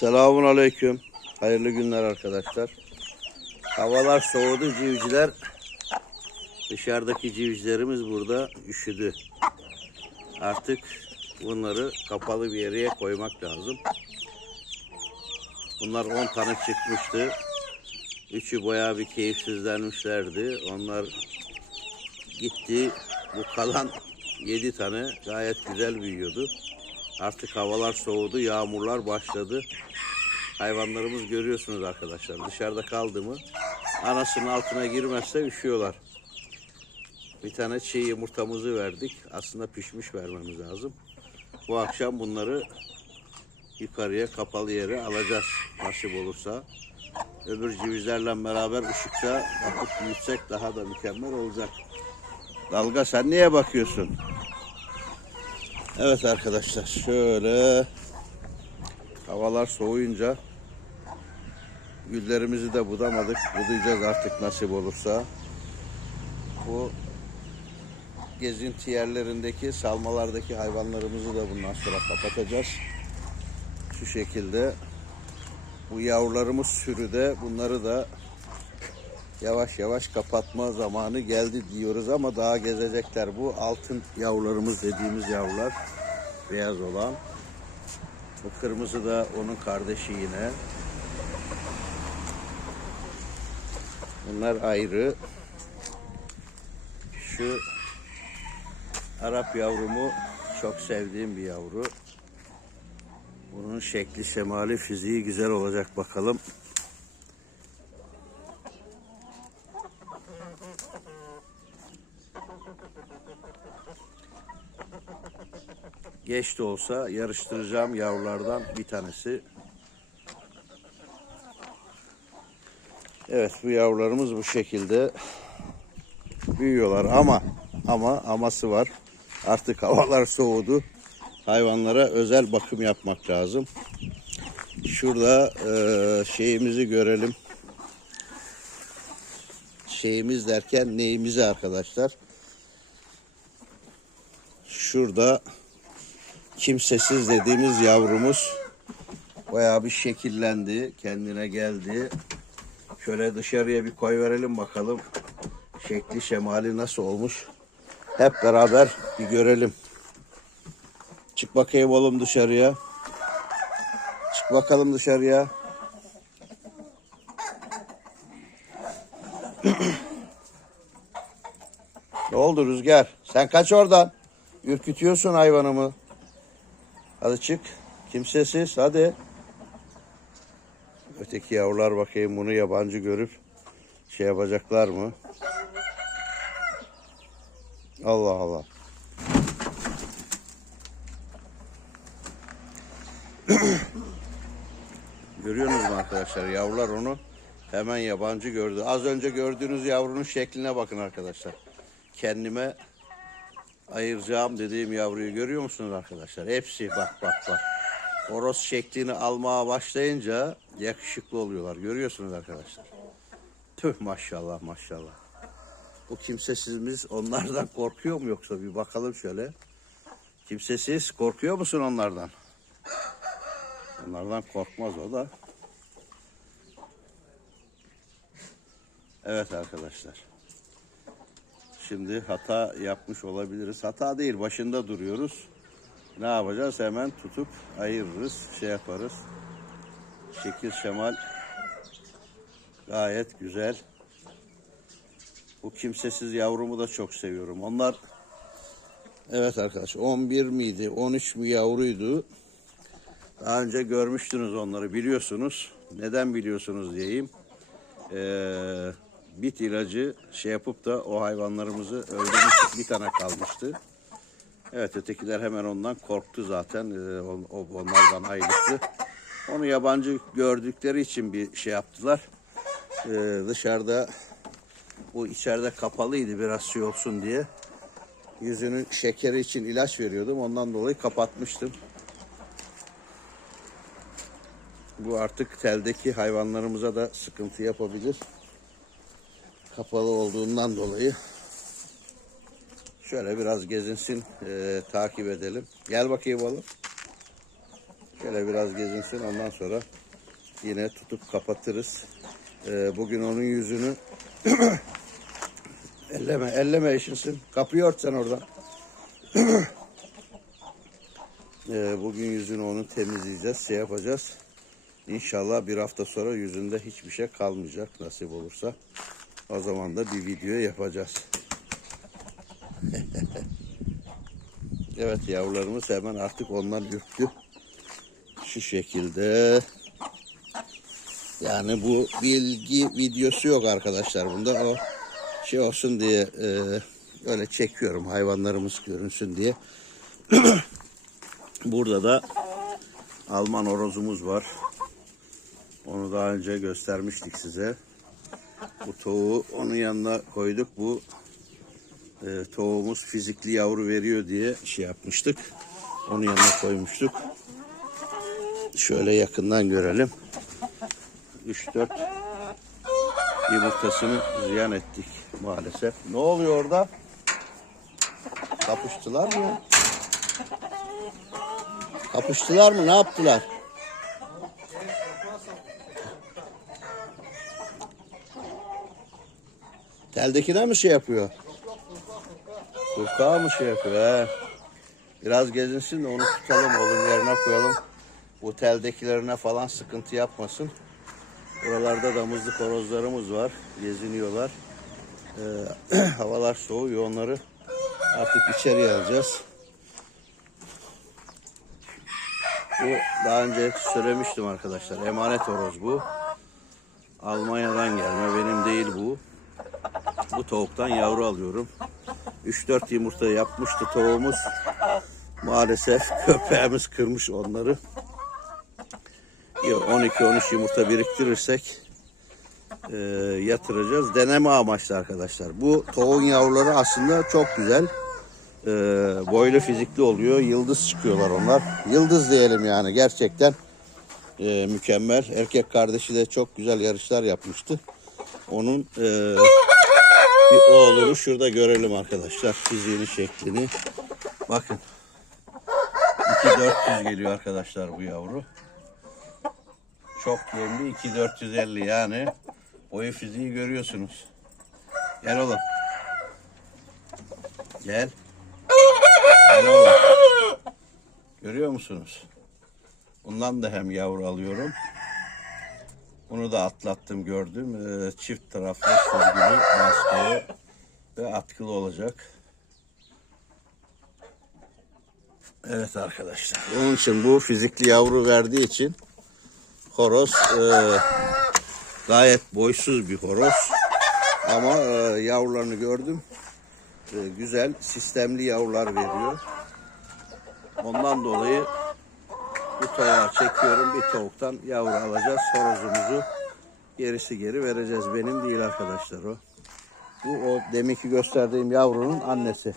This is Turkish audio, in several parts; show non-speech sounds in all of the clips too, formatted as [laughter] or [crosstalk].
Selamun Aleyküm. Hayırlı günler arkadaşlar. Havalar soğudu civciler. Dışarıdaki civcivlerimiz burada üşüdü. Artık bunları kapalı bir yere koymak lazım. Bunlar 10 tane çıkmıştı. Üçü bayağı bir keyifsizlenmişlerdi. Onlar gitti. Bu kalan 7 tane gayet güzel büyüyordu. Artık havalar soğudu, yağmurlar başladı. Hayvanlarımız görüyorsunuz arkadaşlar. Dışarıda kaldı mı anasının altına girmezse üşüyorlar. Bir tane çiğ yumurtamızı verdik. Aslında pişmiş vermemiz lazım. Bu akşam bunları yukarıya kapalı yere alacağız nasip olursa. Öbür civizlerle beraber ışıkta bakıp büyütsek daha da mükemmel olacak. Dalga sen niye bakıyorsun? Evet arkadaşlar şöyle havalar soğuyunca güllerimizi de budamadık. Budayacağız artık nasip olursa. Bu gezinti yerlerindeki salmalardaki hayvanlarımızı da bundan sonra kapatacağız. Şu şekilde bu yavrularımız sürüde bunları da yavaş yavaş kapatma zamanı geldi diyoruz ama daha gezecekler. Bu altın yavrularımız dediğimiz yavrular beyaz olan. Bu kırmızı da onun kardeşi yine. Bunlar ayrı. Şu Arap yavrumu çok sevdiğim bir yavru. Bunun şekli, şemali, fiziği güzel olacak bakalım. Geç de olsa yarıştıracağım yavrulardan bir tanesi. Evet bu yavrularımız bu şekilde büyüyorlar ama ama aması var. Artık havalar soğudu. Hayvanlara özel bakım yapmak lazım. Şurada eee, şeyimizi görelim. Şeyimiz derken neyimizi arkadaşlar. Şurada kimsesiz dediğimiz yavrumuz bayağı bir şekillendi, kendine geldi. Şöyle dışarıya bir koy verelim bakalım. Şekli şemali nasıl olmuş. Hep beraber bir görelim. Çık bakayım oğlum dışarıya. Çık bakalım dışarıya. [clears throat] ne oldu Rüzgar? Sen kaç oradan. Ürkütüyorsun hayvanımı. Hadi çık. Kimsesiz hadi. Öteki yavrular bakayım bunu yabancı görüp şey yapacaklar mı? Allah Allah. [clears throat] Görüyorsunuz mu arkadaşlar? Yavrular onu hemen yabancı gördü. Az önce gördüğünüz yavrunun şekline bakın arkadaşlar. Kendime ayıracağım dediğim yavruyu görüyor musunuz arkadaşlar? Hepsi bak bak bak. Horoz şeklini almaya başlayınca yakışıklı oluyorlar. Görüyorsunuz arkadaşlar. Tüh maşallah maşallah. Bu kimsesizimiz onlardan korkuyor mu yoksa bir bakalım şöyle. Kimsesiz korkuyor musun onlardan? Onlardan korkmaz o da. Evet arkadaşlar. Şimdi hata yapmış olabiliriz. Hata değil başında duruyoruz. Ne yapacağız? Hemen tutup ayırırız. Şey yaparız. Şekil şemal gayet güzel. Bu kimsesiz yavrumu da çok seviyorum. Onlar evet arkadaş 11 miydi 13 mü yavruydu. Daha önce görmüştünüz onları biliyorsunuz. Neden biliyorsunuz diyeyim. Ee, bit ilacı şey yapıp da o hayvanlarımızı öldürmüş bir tane kalmıştı. Evet ötekiler hemen ondan korktu zaten. Ee, onlardan ayrıldı. Onu yabancı gördükleri için bir şey yaptılar. Ee, dışarıda bu içeride kapalıydı biraz şey olsun diye. Yüzünün şekeri için ilaç veriyordum. Ondan dolayı kapatmıştım. Bu artık teldeki hayvanlarımıza da sıkıntı yapabilir. Kapalı olduğundan dolayı. Şöyle biraz gezinsin, e, takip edelim. Gel bakayım oğlum. Şöyle biraz gezinsin ondan sonra yine tutup kapatırız. Ee, bugün onun yüzünü [clears throat] elleme elleme eşinsin. Kapıyı ört sen oradan. Ee, [clears throat] bugün yüzünü onu temizleyeceğiz, şey yapacağız. İnşallah bir hafta sonra yüzünde hiçbir şey kalmayacak nasip olursa. O zaman da bir video yapacağız. [laughs] evet yavrularımız hemen artık ondan ürktü. Şu şekilde. Yani bu bilgi videosu yok arkadaşlar bunda. O şey olsun diye e, öyle çekiyorum hayvanlarımız görünsün diye. [clears throat] Burada da Alman orozumuz var. Onu daha önce göstermiştik size. Bu tavuğu onun yanına koyduk. Bu e, tavuğumuz fizikli yavru veriyor diye şey yapmıştık. Onun yanına koymuştuk. Şöyle yakından görelim. 3-4 yumurtasını ziyan ettik maalesef. Ne oluyor orada? Kapıştılar mı? Kapıştılar mı? Ne yaptılar? Teldekine mi şey yapıyor? Kurkağa mı şey yapıyor he? Biraz gezinsin de onu tutalım oğlum yerine koyalım. Bu teldekilerine falan sıkıntı yapmasın. Buralarda damızlık horozlarımız var. Geziniyorlar. Ee, [clears throat] havalar soğuyor onları artık içeriye alacağız. Bu daha önce söylemiştim arkadaşlar. Emanet horoz bu. Almanya'dan gelme. Benim değil bu. Bu tavuktan yavru alıyorum. 3-4 yumurta yapmıştı tavuğumuz. Maalesef köpeğimiz kırmış onları. 12-13 yumurta biriktirirsek e, yatıracağız. Deneme amaçlı arkadaşlar. Bu tavuğun yavruları aslında çok güzel. E, boylu fizikli oluyor. Yıldız çıkıyorlar onlar. Yıldız diyelim yani gerçekten e, mükemmel. Erkek kardeşi de çok güzel yarışlar yapmıştı. Onun e, bir oğlunu şurada görelim arkadaşlar. Fiziğini, şeklini. Bakın. 2400 geliyor arkadaşlar bu yavru. Çok yemli 2450 yani. Boyu fiziği görüyorsunuz. Gel oğlum. Gel. Gel oğlum. Görüyor musunuz? Bundan da hem yavru alıyorum. Bunu da atlattım gördüm. Ee, çift taraflı sürgülü baskılı ve atkılı olacak. Evet arkadaşlar. Onun için bu fizikli yavru verdiği için horoz e, gayet boysuz bir horoz. Ama e, yavrularını gördüm. E, güzel sistemli yavrular veriyor. Ondan dolayı bu tavuğa çekiyorum. Bir tavuktan yavru alacağız. Horozumuzu gerisi geri vereceğiz. Benim değil arkadaşlar o. Bu o deminki gösterdiğim yavrunun annesi.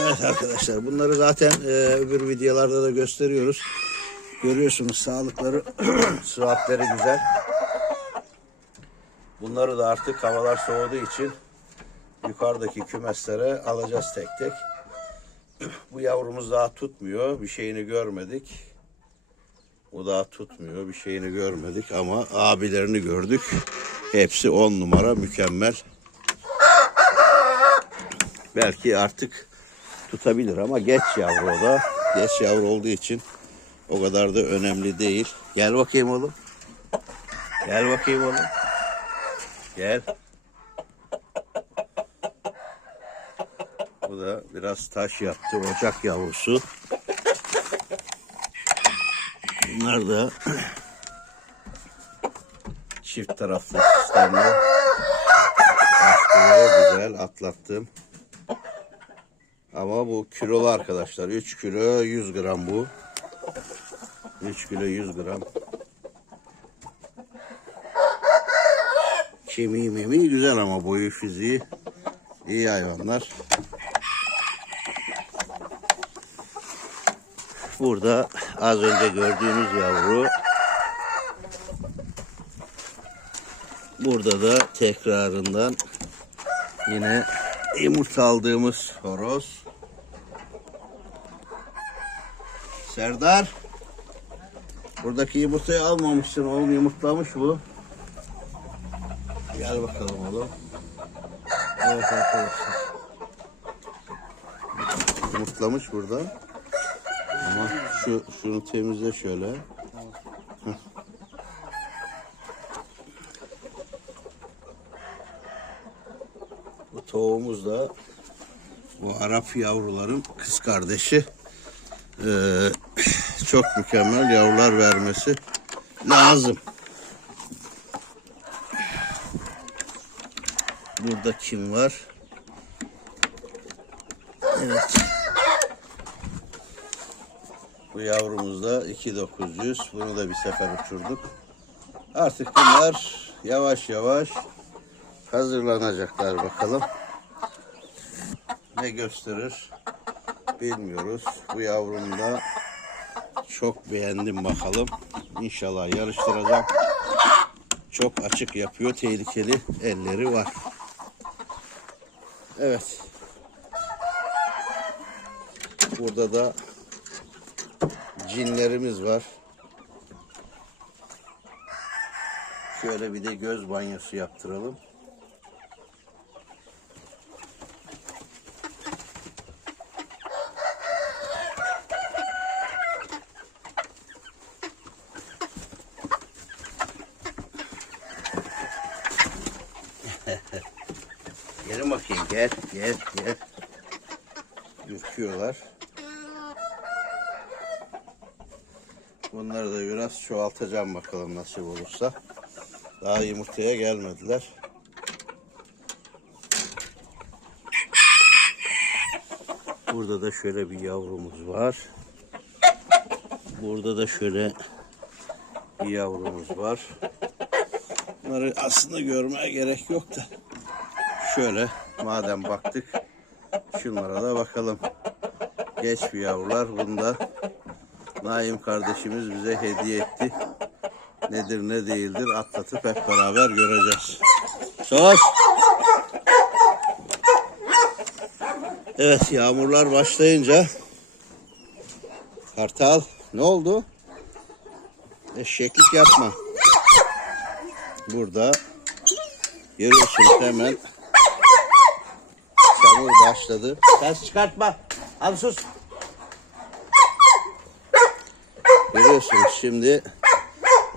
Evet arkadaşlar bunları zaten e, öbür videolarda da gösteriyoruz. Görüyorsunuz sağlıkları, [clears throat] sıhhatleri güzel. Bunları da artık havalar soğuduğu için yukarıdaki kümeslere alacağız tek tek. Bu yavrumuz daha tutmuyor. Bir şeyini görmedik. O daha tutmuyor. Bir şeyini görmedik ama abilerini gördük. Hepsi on numara mükemmel. Belki artık tutabilir ama geç yavru o da. Geç yavru olduğu için o kadar da önemli değil. Gel bakayım oğlum. Gel bakayım oğlum. Gel. Bu da biraz taş yaptı. Ocak yavrusu. Bunlar da çift taraflı. Başlığı güzel atlattım. Ama bu kilolu arkadaşlar. 3 kilo 100 gram bu. 3 kilo 100 gram. Kemiği memiği güzel ama boyu fiziği iyi hayvanlar. Burada az önce gördüğünüz yavru. Burada da tekrarından yine yumurta aldığımız horoz. Serdar. Buradaki yumurtayı almamışsın. Oğlum yumurtlamış bu. Gel bakalım oğlum. Evet arkadaşlar. Yumurtlamış burada. Ama şu şunu temizle şöyle. Bu tavuğumuz da bu Arap yavruların kız kardeşi. Ee, çok mükemmel yavrular vermesi lazım. Burada kim var? Evet. Bu yavrumuz da 2900. Bunu da bir sefer uçurduk. Artık bunlar yavaş yavaş hazırlanacaklar bakalım. Ne gösterir bilmiyoruz. Bu yavrumu da çok beğendim bakalım. İnşallah yarıştıracağım. Çok açık yapıyor. Tehlikeli elleri var. Evet. Burada da cinlerimiz var. Şöyle bir de göz banyosu yaptıralım. [laughs] Gelin bakayım gel gel gel. Ürküyorlar. Bunları da biraz çoğaltacağım bakalım nasip olursa. Daha yumurtaya gelmediler. Burada da şöyle bir yavrumuz var. Burada da şöyle bir yavrumuz var. Bunları aslında görmeye gerek yok da. Şöyle madem baktık şunlara da bakalım. Geç bir yavrular. Bunda Naim kardeşimiz bize hediye etti. Nedir ne değildir atlatıp hep beraber göreceğiz. Sos. Evet yağmurlar başlayınca Kartal ne oldu? Eşeklik yapma. Burada görüyorsunuz hemen çamur başladı. Ses çıkartma. Al sus. Görüyorsunuz şimdi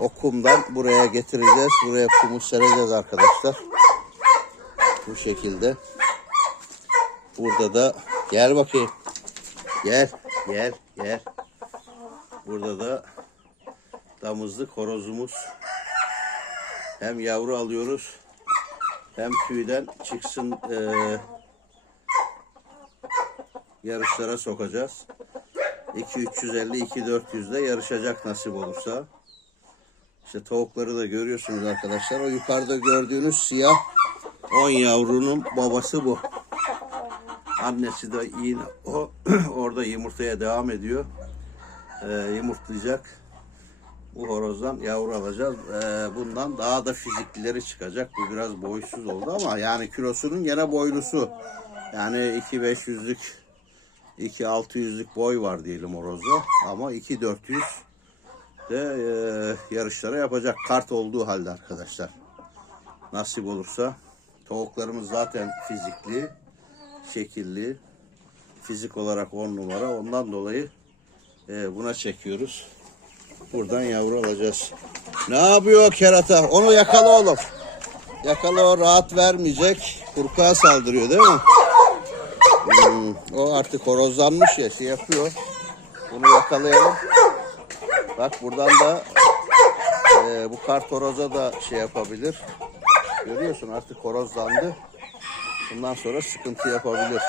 o kumdan buraya getireceğiz. Buraya kumu sereceğiz arkadaşlar. Bu şekilde. Burada da gel bakayım. Gel, gel, gel. Burada da damızlık horozumuz. Hem yavru alıyoruz hem tüyden çıksın eee, yarışlara sokacağız. 2350 2400 de yarışacak nasip olursa. İşte tavukları da görüyorsunuz arkadaşlar. O yukarıda gördüğünüz siyah 10 yavrunun babası bu. Annesi de yine o [clears throat] orada yumurtaya devam ediyor. Ee, yumurtlayacak. Bu horozdan yavru alacağız. Ee, bundan daha da fiziklileri çıkacak. Bu biraz boysuz oldu ama yani kilosunun gene boylusu. Yani 2500'lük 2600'lük boy var diyelim horozda. Ama 2400 de e, yarışlara yapacak kart olduğu halde arkadaşlar. Nasip olursa. Tavuklarımız zaten fizikli, şekilli. Fizik olarak 10 numara. Ondan dolayı e, buna çekiyoruz. Buradan yavru alacağız. Ne yapıyor kerata? Onu yakala oğlum. Yakala o rahat vermeyecek. Kurkağa saldırıyor değil mi? Hmm, o artık horozlanmış ya şey yapıyor. Bunu yakalayalım. Bak buradan da e, bu kart horoza da şey yapabilir. Görüyorsun artık horozlandı. Bundan sonra sıkıntı yapabilir.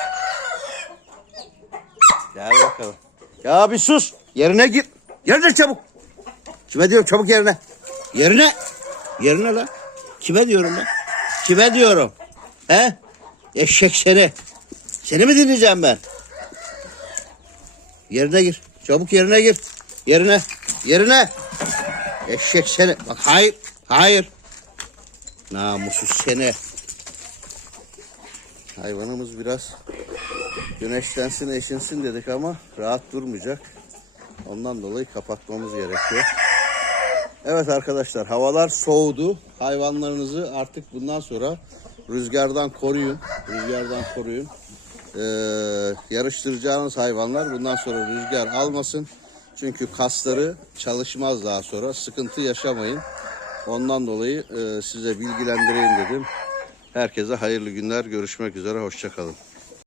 Gel bakalım. Ya bir sus. Yerine gir. Yerine çabuk. Kime diyorum çabuk yerine. Yerine. Yerine lan. Kime diyorum ben? Kime diyorum? He? Eşek seni. Seni mi dinleyeceğim ben? Yerine gir. Çabuk yerine gir. Yerine. Yerine. Eşek seni. Bak hayır. Hayır. Namussuz seni. Hayvanımız biraz güneşlensin, eşinsin dedik ama rahat durmayacak. Ondan dolayı kapatmamız gerekiyor. Evet arkadaşlar havalar soğudu. Hayvanlarınızı artık bundan sonra rüzgardan koruyun. Rüzgardan koruyun. Ee, yarıştıracağınız hayvanlar bundan sonra rüzgar almasın. Çünkü kasları çalışmaz daha sonra. Sıkıntı yaşamayın. Ondan dolayı e, size bilgilendireyim dedim. Herkese hayırlı günler. Görüşmek üzere. Hoşçakalın.